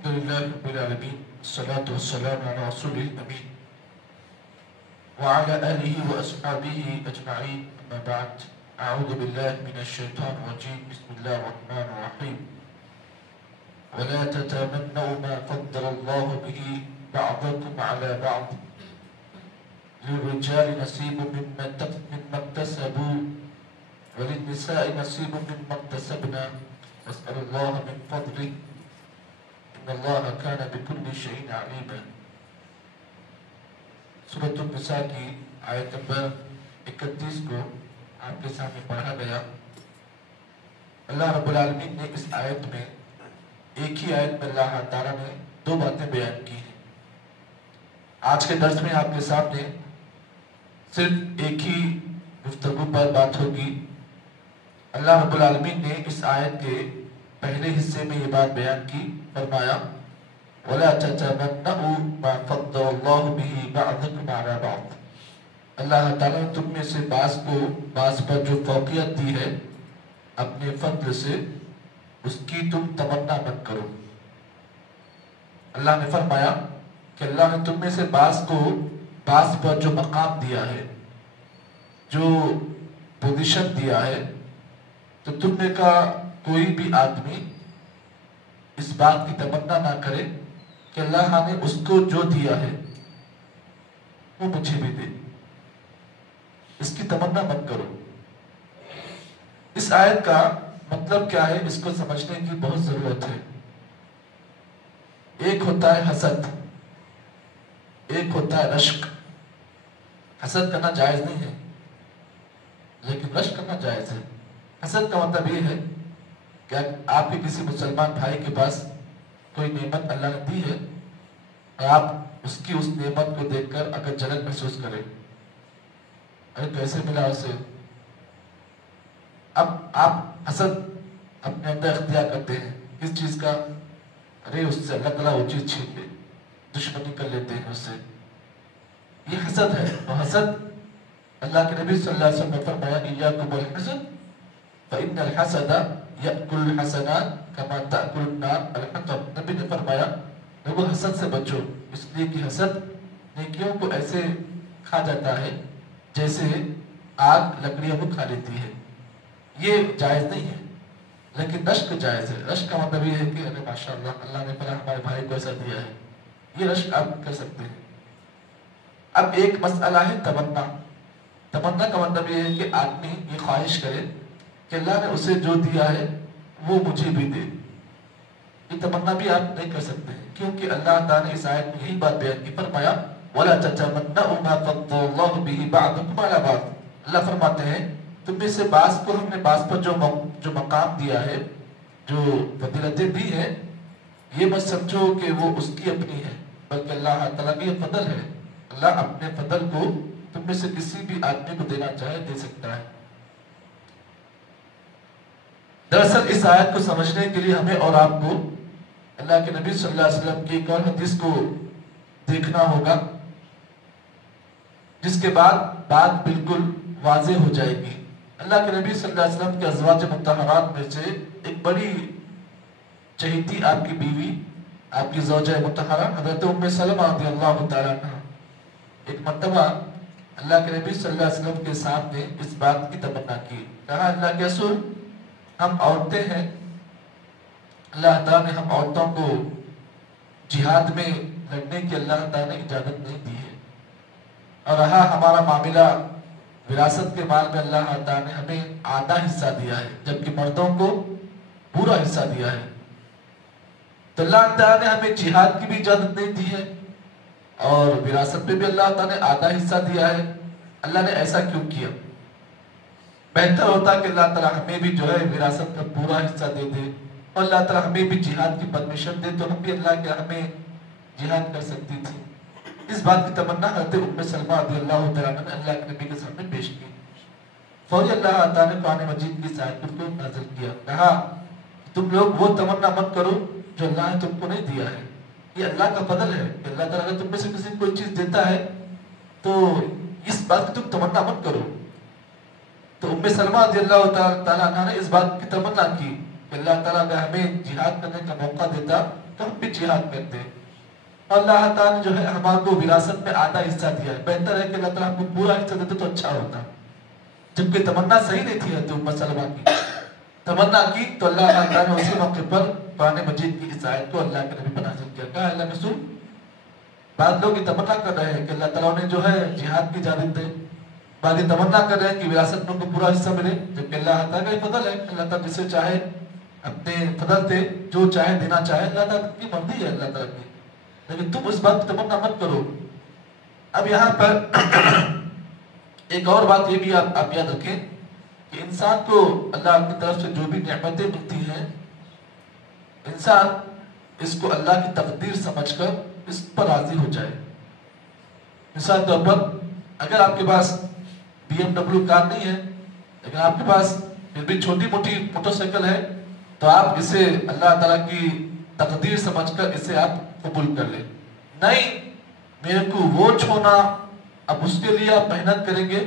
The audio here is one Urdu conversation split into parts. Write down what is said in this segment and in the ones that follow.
الحمد لله رب العالمين والصلاة والسلام على رسول الأمين وعلى آله وأصحابه أجمعين أما بعد أعوذ بالله من الشيطان الرجيم بسم الله الرحمن الرحيم ولا تتمنوا ما فضل الله به بعضكم على بعض للرجال نصيب مما اكتسبوا وللنساء نصيب مما اكتسبنا واسأل الله من فضله ان اللہ کان بکل شیء علیما۔ سورۃ النساء کی آیت نمبر 31 کو آپ کے سامنے پڑھا گیا۔ اللہ رب العالمین نے اس آیت میں ایک ہی آیت میں اللہ تعالیٰ نے دو باتیں بیان کی ہیں۔ آج کے درس میں آپ کے سامنے صرف ایک ہی گفتگو پر بات ہوگی۔ اللہ رب العالمین نے اس آیت کے پہلے حصے میں یہ بات بیان کی، فرمایا وَلَا تَتَمَنَّعُوا مَا فَضَّلَ اللَّهُ بِهِ بَعْضَكُمْ عَلَى بَعْضٍ۔ اللہ تعالیٰ نے تم میں سے بعض کو بعض پر جو فوقیت دی ہے اپنے فضل سے، اس کی تم تمنا مت کرو۔ اللہ نے فرمایا کہ اللہ نے تم میں سے بعض کو بعض پر جو مقام دیا ہے، جو پوزیشن دیا ہے، تو تم میں کا کوئی بھی آدمی اس بات کی تمنا نہ کرے کہ اللہ نے اس کو جو دیا ہے وہ مجھے بھی دے، اس کی تمنا مت کرو۔ اس آیت کا مطلب کیا ہے، اس کو سمجھنے کی بہت ضرورت ہے۔ ایک ہوتا ہے حسد، ایک ہوتا ہے رشک۔ حسد کرنا جائز نہیں ہے لیکن رشک کرنا جائز ہے۔ حسد کا مطلب یہ ہے کہ آپ کے کسی مسلمان بھائی کے پاس کوئی نعمت اللہ نے دی ہے اور آپ اس کی اس نعمت کو دیکھ کر اگر جلن محسوس کریں، ارے کیسے ملا اسے، اب آپ حسد اپنے اندر اختیار کرتے ہیں کس چیز کا، ارے اس سے اللہ تعالیٰ وہ چیز چھین لے، دشمنی کر لیتے ہیں اس سے، یہ حسد ہے۔ اور حسد اللہ کے نبی صلی اللہ علیہ وسلم نے فرمایا ایاکم والحسد فإن الحسد یأکل الحسنات کما تأکل النار الحطب۔ نبی نے فرمایا لوگوں حسد سے بچو، اس لیے کہ حسد نیکیوں کو ایسے کھا جاتا ہے جیسے آگ لکڑیوں کو کھا لیتی ہے۔ یہ جائز نہیں ہے لیکن رشک جائز ہے۔ رشک کا مطلب یہ ہے کہ ارے ماشاءاللہ اللہ نے پھر ہمارے بھائی کو ایسا دیا ہے، یہ رشک آپ کر سکتے ہیں۔ اب ایک مسئلہ ہے تمنا۔ تمنا کا مطلب یہ ہے کہ آدمی یہ خواہش کرے کہ اللہ نے اسے جو دیا ہے وہ مجھے بھی دے۔ یہ تمنا بھی آپ نہیں کر سکتے ہیں کیونکہ اللہ تعالیٰ نے اس آیت میں یہی بات بیان کی، فرمایا وَلَا تَتَمَنَّعُوا مَا فَضَّلَ اللَّهُ بِهِ بَعْضَكُمْ عَلَى بَعْضٍ۔ اللہ فرماتے ہیں تم میں سے بعض کو ہم نے بعض پر جو مقام دیا ہے، جو فضیلتیں دی ہیں، یہ مت سمجھو کہ وہ اس کی اپنی ہے، بلکہ اللہ تعالیٰ کی یہ فضل ہے۔ اللہ اپنے فضل کو تم میں سے کسی بھی آدمی کو دینا چاہے دے سکتا ہے۔ دراصل اس آیت کو سمجھنے کے لیے ہمیں اور آپ کو اللہ کے نبی صلی اللہ علیہ وسلم کی ایک اور حدیث کو دیکھنا ہوگا، جس کے بعد بات بالکل واضح ہو جائے گی۔ اللہ کے نبی صلی اللہ علیہ وسلم کے ازواج مطہرات میں سے ایک بڑی چہیتی آپ کی بیوی، آپ کی زوجہ مطہرہ حضرت ام سلمہ رضی اللہ تعالیٰ عنہ، ایک مرتبہ اللہ کے نبی صلی اللہ علیہ وسلم کے سامنے اس بات کی تمنا کی، کہا اللہ کے رسول ہم عورتیں ہیں، اللہ تعالیٰ نے ہم عورتوں کو جہاد میں لڑنے کی اللہ تعالیٰ نے اجازت نہیں دی ہے، اور رہا ہمارا معاملہ وراثت کے مال میں اللہ تعالیٰ نے ہمیں آدھا حصہ دیا ہے جبکہ مردوں کو پورا حصہ دیا ہے، تو اللہ تعالیٰ نے ہمیں جہاد کی بھی اجازت نہیں دی ہے اور وراثت میں بھی اللہ تعالیٰ نے آدھا حصہ دیا ہے، اللہ نے ایسا کیوں کیا؟ بہتر ہوتا کہ اللہ تعالیٰ ہمیں بھی جو ہے وراثت کا پورا حصہ دے دے اور اللہ تعالیٰ ہمیں بھی جہاد کی پرمیشن دے تو ہم بھی اللہ کے ہمیں جہاد کر سکتی تھی۔ اس بات کی تمنا حضرت ام سلمہ رضی اللہ تعالیٰ نے اللہ کے نبی کے سامنے پیش کی۔ فوری اللہ تعالیٰ نے قرآن مجید کی اس آیت کو نازل کیا، کہا تم لوگ وہ تمنا مت کرو جو اللہ نے تم کو نہیں دیا ہے، یہ اللہ کا فضل ہے کہ اللہ تعالیٰ اگر تم میں سے کسی کو کوئی چیز دیتا ہے تو اس بات کی تم تمنا مت کرو۔ تو ام سلمہ رضی اللہ تعالیٰ عنہ نے اس بات کی تمنا کی کہ اللہ تعالیٰ اگر ہمیں جہاد کرنے کا موقع دیتا تو ہم بھی جہاد کرتے ہیں. اللہ تعالیٰ نے جو ہے ہمارے کو وراثت میں آدھا حصہ دیا ہے. بہتر ہے کہ اللہ تعالیٰ ہم کو پورا حصہ دیتے تو اچھا ہوتا. جبکہ تمنا صحیح نہیں تھی حضرت ام سلمہ کی. تمنا کی تو اللہ تعالیٰ نے اسی موقع پر قرآن مجید کی اس آیت کو اللہ کے نبی پر نازل کیا. کہا اللہ رسول بعض لوگ یہ تمنا کر رہے ہیں کہ اللہ تعالیٰ نے جو ہے جہاد کی اجازت دے, بعض یہ تمنا کر رہے ہیں کہ وراثت میں ان کو پورا حصہ ملے, جبکہ اللہ تعالیٰ کا یہ فضل ہے. اللہ تعالیٰ جسے چاہے اپنے فضل سے جو چاہے دینا چاہے, اللہ تعالیٰ کی مرضی ہے اللہ تعالیٰ کی. لیکن تم اس بات کی تمنا مت کرو. اب یہاں پر ایک اور بات یہ بھی آپ یاد رکھیں کہ انسان کو اللہ کی طرف سے جو بھی نعمتیں ملتی ہیں, انسان اس کو اللہ کی تقدیر سمجھ کر اس پر راضی ہو جائے. مثال طور پر اگر آپ کے پاس BMW کار نہیں ہے لیکن آپ کے پاس پھر بھی چھوٹی موٹی موٹر سائیکل ہے, تو آپ اسے اللہ تعالیٰ کی تقدیر سمجھ کر اسے آپ قبول کر لیں. نہیں میرے کو وہ چھونا, اب اس کے لیے آپ محنت کریں گے.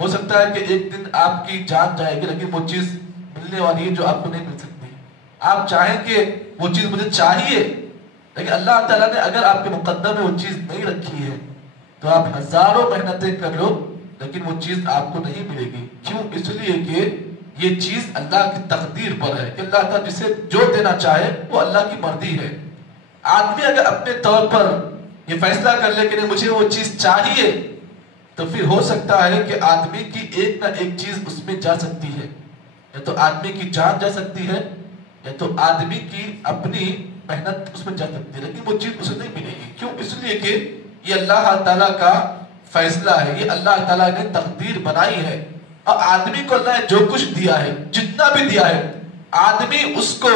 ہو سکتا ہے کہ ایک دن آپ کی جان جائے گی لیکن وہ چیز ملنے والی ہے جو آپ کو نہیں مل سکتی. آپ چاہیں کہ وہ چیز مجھے چاہیے, لیکن اللہ تعالیٰ نے اگر آپ کے مقدر میں وہ چیز نہیں رکھی ہے تو آپ ہزاروں محنتیں کر لو لیکن وہ چیز آپ کو نہیں ملے گی. کیوں؟ اس لیے کہ یہ چیز اللہ کی تقدیر پر ہے کہ اللہ تعالیٰ جسے جو دینا چاہے وہ اللہ کی مرضی ہے. آدمی اگر اپنے طور پر یہ فیصلہ کر لے کہ نہیں مجھے وہ چیز چاہیے, تو پھر ہو سکتا ہے کہ آدمی کی ایک نہ ایک چیز اس میں جا سکتی ہے. یا تو آدمی کی جان جا سکتی ہے یا تو آدمی کی اپنی محنت اس میں جا سکتی ہے, لیکن وہ چیز اسے نہیں ملے گی. کیوں؟ اس لیے کہ یہ اللہ تعالیٰ کا فیصلہ ہے, یہ اللہ تعالیٰ نے تقدیر بنائی ہے. اور آدمی کو اللہ نے جو کچھ دیا ہے, جتنا بھی دیا ہے, آدمی اس کو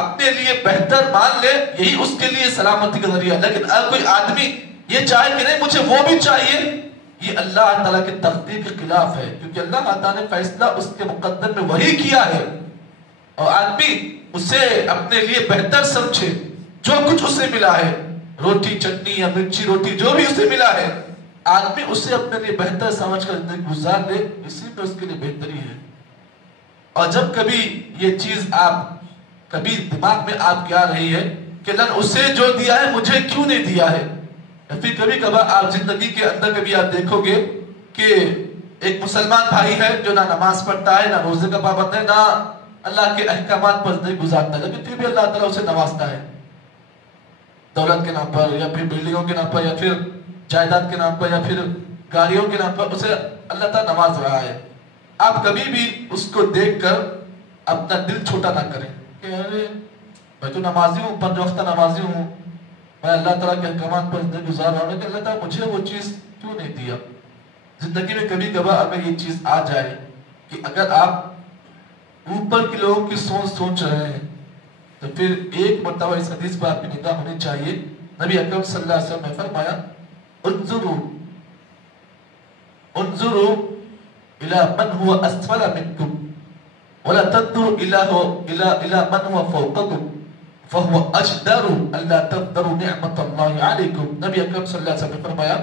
اپنے لیے بہتر مان لے یہی اس کے لیے سلامتی کا ذریعہ. لیکن اگر کوئی آدمی یہ چاہے کہ نہیں مجھے وہ بھی چاہیے, یہ اللہ تعالیٰ کی تقدیر کے خلاف ہے, کیونکہ اللہ تعالیٰ نے فیصلہ اس کے مقدر میں وہی کیا ہے. اور آدمی اسے اپنے لیے بہتر سمجھے, جو کچھ اسے ملا ہے, روٹی چٹنی یا مرچی روٹی جو بھی اسے ملا ہے, آدمی اسے اپنے لیے بہتر سمجھ کر زندگی گزار لے, اسی میں اس کے لیے بہتری ہے. اور جب کبھی یہ چیز آپ کبھی دماغ میں آپ کیا رہی ہے کہ اللہ نے اسے جو دیا ہے مجھے کیوں نہیں دیا ہے, یا پھر کبھی کبھار آپ زندگی کے اندر کبھی آپ دیکھو گے کہ ایک مسلمان بھائی ہے جو نہ نماز پڑھتا ہے, نہ روزے کا پابند ہے, نہ اللہ کے احکامات پر زندگی گزارتا ہے, لیکن پھر بھی اللہ تعالیٰ اسے نوازتا ہے دولت کے نام پر, یا پھر بلڈنگوں کے نام پر, یا پھر جائیداد کے نام پر, یا پھر گاڑیوں کے نام پر اسے اللہ تعالیٰ نواز رہا ہے. آپ کبھی بھی اس کو دیکھ کر اپنا دل چھوٹا نہ کریں کہ ارے میں تو نمازی ہوں, پنج وقتہ نمازی ہوں, میں اللہ تعالیٰ کے احکامات پر زندگی گزار رہا ہوں, لیکن اللہ تعالیٰ مجھے وہ چیز کیوں نہیں دیا. زندگی میں کبھی کبھار اگر یہ چیز آ جائے کہ اگر آپ اوپر کے لوگوں کی سوچ رہے ہیں, تو پھر ایک مرتبہ اس حدیث پر آپ کی نگاہ ہونی چاہیے. نبی اکرم صلی اللہ علیہ وسلم نے فرمایا انظروا الى من هو اسفل منكم ولا تنظروا الى من هو فوقكم فهو اجدر الا تقدروا نعمت اللہ علیکم. نبی اکرم صلی اللہ علیہ وسلم نے فرمایا,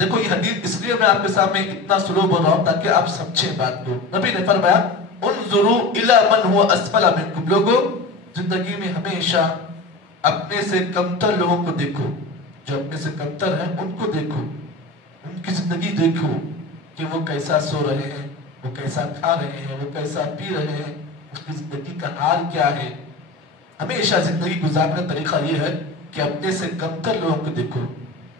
دیکھو یہ حدیث اس لیے میں آپ کے سامنے اتنا سلو بول رہا ہوں تاکہ آپ سمجھیں بات کو. نبی نے فرمایا انظروا الى من هو اسفل منكم, لوگوں زندگی میں ہمیشہ اپنے سے کمتر لوگوں کو دیکھو, جو اپنے سے کمتر ہیں ان کو دیکھو, ان کی زندگی دیکھو کہ وہ کیسا سو رہے ہیں, وہ کیسا کھا رہے ہیں, وہ کیسا پی رہے ہیں, اس کی زندگی کا حال کیا ہے. ہمیشہ زندگی گزارنے کا طریقہ یہ ہے کہ اپنے سے کمتر لوگوں کو دیکھو.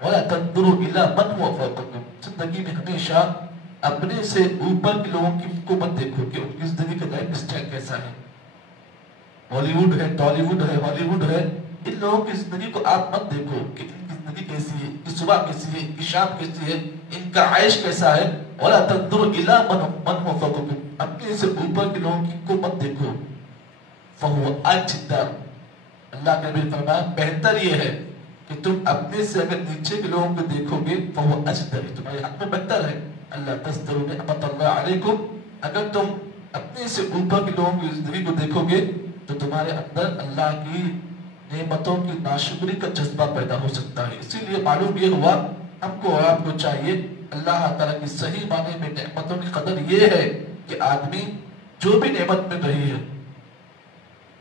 وَلَا تَنْظُرُوا إِلَىٰ مَنْ هُوَ فَوْقَكُمْ, زندگی میں ہمیشہ اپنے سے اوپر کے لوگوں کو مت دیکھو کہ ان کی زندگی کا لائف اسٹائل کیسا ہے. ہالی ووڈ ہے, ٹالی ووڈ ہے, ہالی ووڈ ہے, ان لوگوں کی زندگی کو آپ مت دیکھو کہ ان کی زندگی کیسی ہے, ان کی صبح کیسی ہے, ان کی شام کیسی ہے, ان کا عیش کیسا ہے. وَلَا تَنْظُرُوا إِلَىٰ مَنْ هُوَ فَوْقَكُمْ, اپنے سے اوپر کے لوگوں کو مت دیکھو. فَهُوَ أَجْدَرُ, اللہ کے نبی فرمایا بہتر یہ ہے کہ تم اپنے سے اگر نیچے کے لوگوں کو دیکھو گے فَهُوَ أَجْدَرُ, تمہارے حق میں بہتر ہے. اللہ تَذْكُرُوا نِعْمَتَ اللَّهِ عَلَيْكُمْ, اگر تم اپنے سے اوپر کے لوگوں کی زندگی کو دیکھو گے تو تمہارے اندر اللہ کی نعمتوں کی ناشکری کا جذبہ پیدا ہو سکتا ہے. اسی لیے معلوم یہ ہوا ہم کو اور آپ کو چاہیے اللہ تعالیٰ کی صحیح معنی میں نعمتوں کی قدر یہ ہے کہ آدمی جو بھی نعمت مل رہی ہے,